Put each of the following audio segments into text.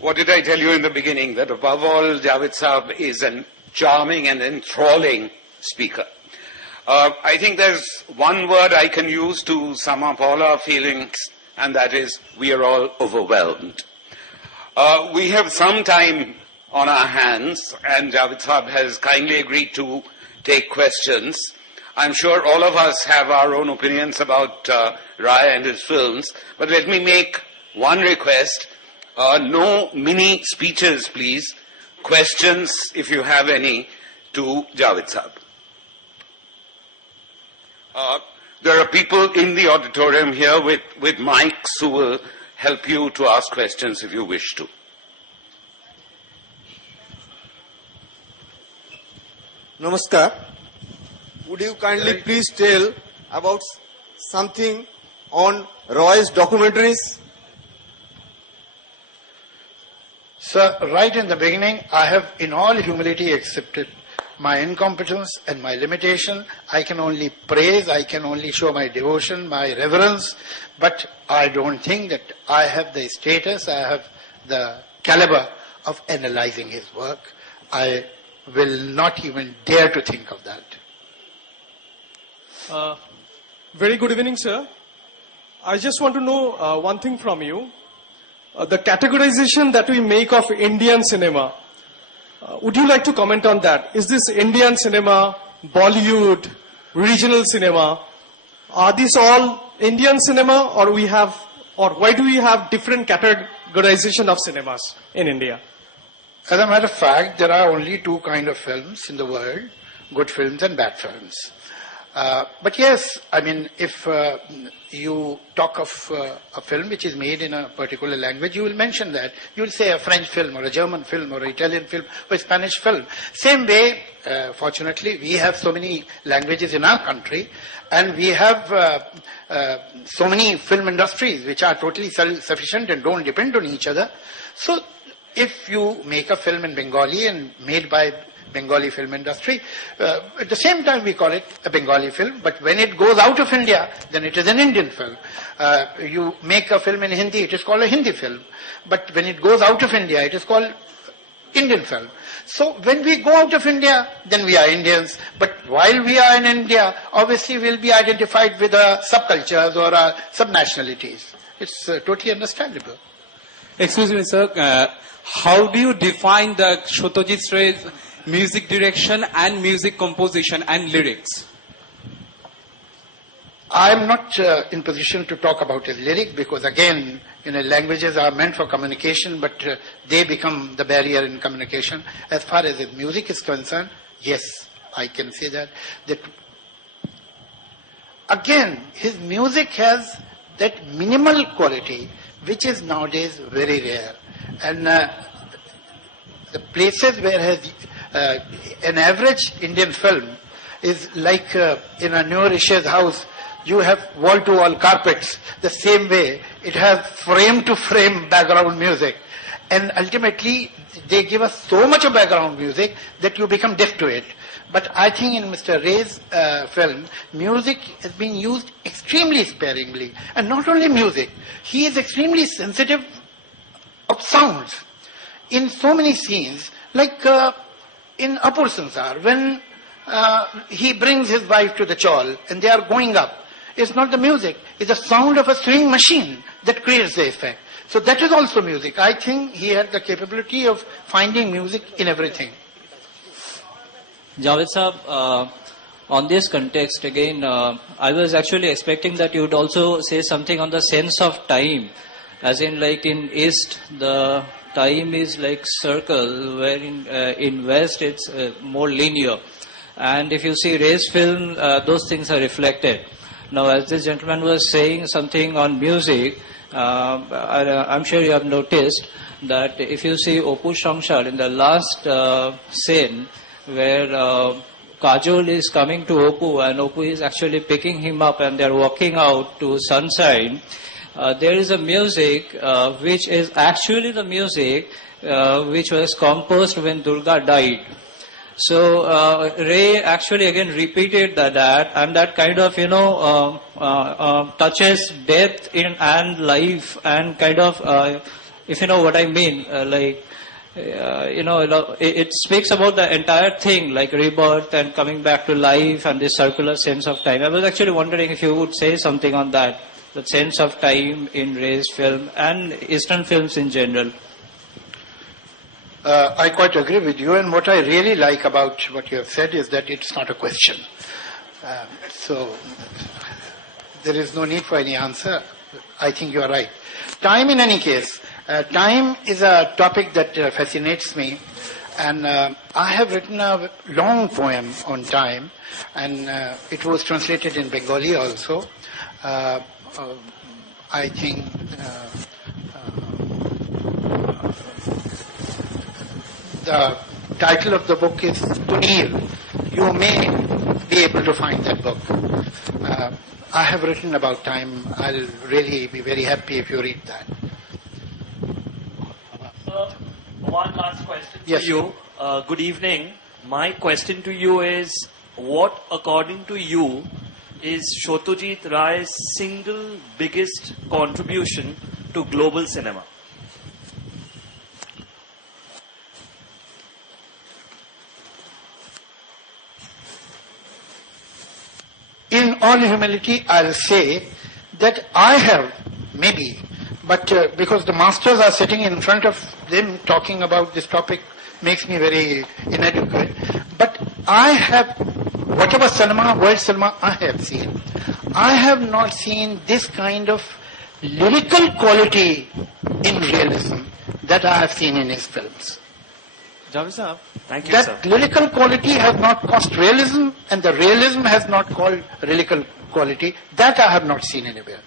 What did I tell you in the beginning? That above all, Javed Saab is a charming and enthralling speaker. I think there's one word I can use to sum up all our feelings, and that is we are all overwhelmed. We have some time on our hands, and Javed Saab has kindly agreed to take questions. I'm sure all of us have our own opinions about Rai and his films, but let me make one request. No mini speeches, please. Questions, if you have any, to Javed Saab. There are people in the auditorium here with mics who will help you to ask questions if you wish to. Namaskar. Would you kindly please tell about something on Roy's documentaries? Sir, right in the beginning, I have in all humility accepted my incompetence and my limitation. I can only praise, I can only show my devotion, my reverence, but I don't think that I have the status, I have the caliber of analyzing his work. I will not even dare to think of that. Very good evening, sir. I just want to know one thing from you. The categorization that we make of Indian cinema, would you like to comment on that? Is this Indian cinema, Bollywood, regional cinema? Are these all Indian cinema, or why do we have different categorization of cinemas in India? As a matter of fact, there are only two kinds of films in the world, good films and bad films. But yes, I mean, if you talk of a film which is made in a particular language, you will mention that. You will say a French film or a German film or an Italian film or a Spanish film. Same way, fortunately, we have so many languages in our country, and we have so many film industries which are totally self-sufficient and don't depend on each other. So, if you make a film in Bengali and made by Bengali film industry, at the same time we call it a Bengali film, but when it goes out of India, then it is an Indian film. You make a film in Hindi, it is called a Hindi film, but when it goes out of India, it is called Indian film. So when we go out of India, then we are Indians, but while we are in India, obviously we'll be identified with our subcultures or our subnationalities. It's totally understandable. Excuse me, sir. How do you define the Satyajit Ray's music direction and music composition and lyrics? I am not in position to talk about his lyric because again, languages are meant for communication, but they become the barrier in communication. As far as his music is concerned, yes, I can say that again, his music has that minimal quality which is nowadays very rare. And the places where an average Indian film is like in a nourisher's house, you have wall-to-wall carpets. The same way, it has frame-to-frame background music. And ultimately, they give us so much of background music that you become deaf to it. But I think in Mr. Ray's film, music is being used extremely sparingly. And not only music, he is extremely sensitive of sounds. In so many scenes, like in Apur Sansar, when he brings his wife to the chawl and they are going up, it's not the music, it's the sound of a swing machine that creates the effect. So that is also music. I think he had the capability of finding music in everything. Javed Saab, on this context again, I was actually expecting that you would also say something on the sense of time. As in like in East, the time is like circle, where in West it's more linear. And if you see Ray's film, those things are reflected. Now, as this gentleman was saying something on music, I'm sure you have noticed that if you see Opu Shangshar in the last scene, where Kajol is coming to Opu and Opu is actually picking him up and they're walking out to Sunshine, there is a music which is actually the music which was composed when Durga died. So Ray actually again repeated that, and that kind of touches death and life, and kind of if you know what I mean, it speaks about the entire thing, like rebirth and coming back to life and this circular sense of time. I was actually wondering if you would say something on that, the sense of time in Ray's film and Eastern films in general. I quite agree with you, and what I really like about what you have said is that it's not a question. So there is no need for any answer. I think you are right. Time, in any case, time is a topic that fascinates me, and I have written a long poem on time, and it was translated in Bengali also. I think the title of the book is Tunil. You may be able to find that book. I have written about time. I'll really be very happy if you read that. Sir, one last question Yes. to you. Good evening. My question to you is, what, according to you, is Satyajit Ray's single biggest contribution to global cinema? In all humility, I'll say that I have, maybe, but because the masters are sitting in front of them talking about this topic makes me very inadequate. But I have, whatever cinema, world cinema I have seen, I have not seen this kind of lyrical quality in realism that I have seen in his films. Javed sir, thank you, That sir. lyrical quality has not caused realism, and the realism has not called lyrical quality. That I have not seen anywhere.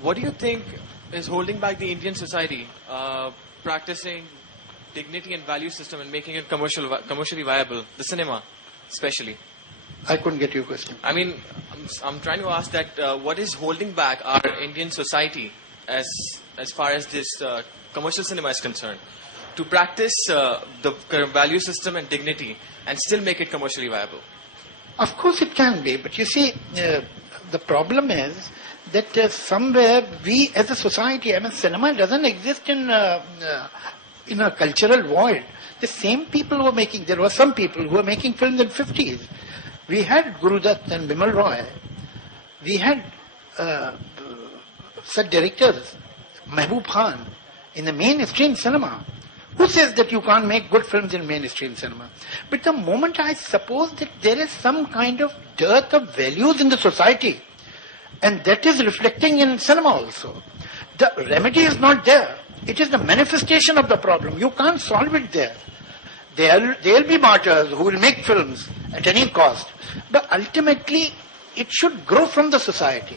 What do you think is holding back the Indian society practicing dignity and value system and making it commercially viable? The cinema, especially. I couldn't get your question. I mean, I'm trying to ask that what is holding back our Indian society as far as this commercial cinema is concerned to practice the value system and dignity and still make it commercially viable? Of course it can be, but you see, the problem is that somewhere we as a society, I mean, cinema doesn't exist in a cultural void. The same people who are making, there were some people who were making films in 50s. We had Guru Dutt and Bimal Roy. We had such directors, Mehboob Khan, in the mainstream cinema. Who says that you can't make good films in mainstream cinema? But the moment I suppose that there is some kind of dearth of values in the society, and that is reflecting in cinema also, the remedy is not there. It is the manifestation of the problem. You can't solve it there. There'll be martyrs who will make films at any cost. But ultimately, it should grow from the society.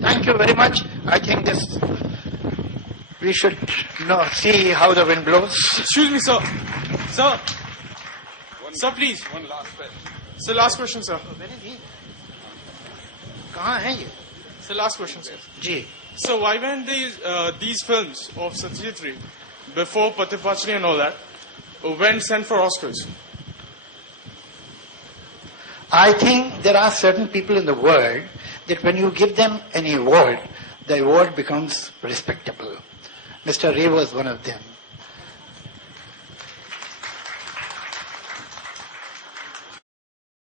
Thank you very much. I think we should see how the wind blows. Excuse me, sir. Sir. Sir, please. One last question. Sir, last question, sir. Where is he? कहाँ है ये? Sir, last question, sir. Ji. So why weren't these films of Satyajit Ray, before Patipachni and all that, when sent for Oscars? I think there are certain people in the world that when you give them an award, the award becomes respectable. Mr. Ray was one of them.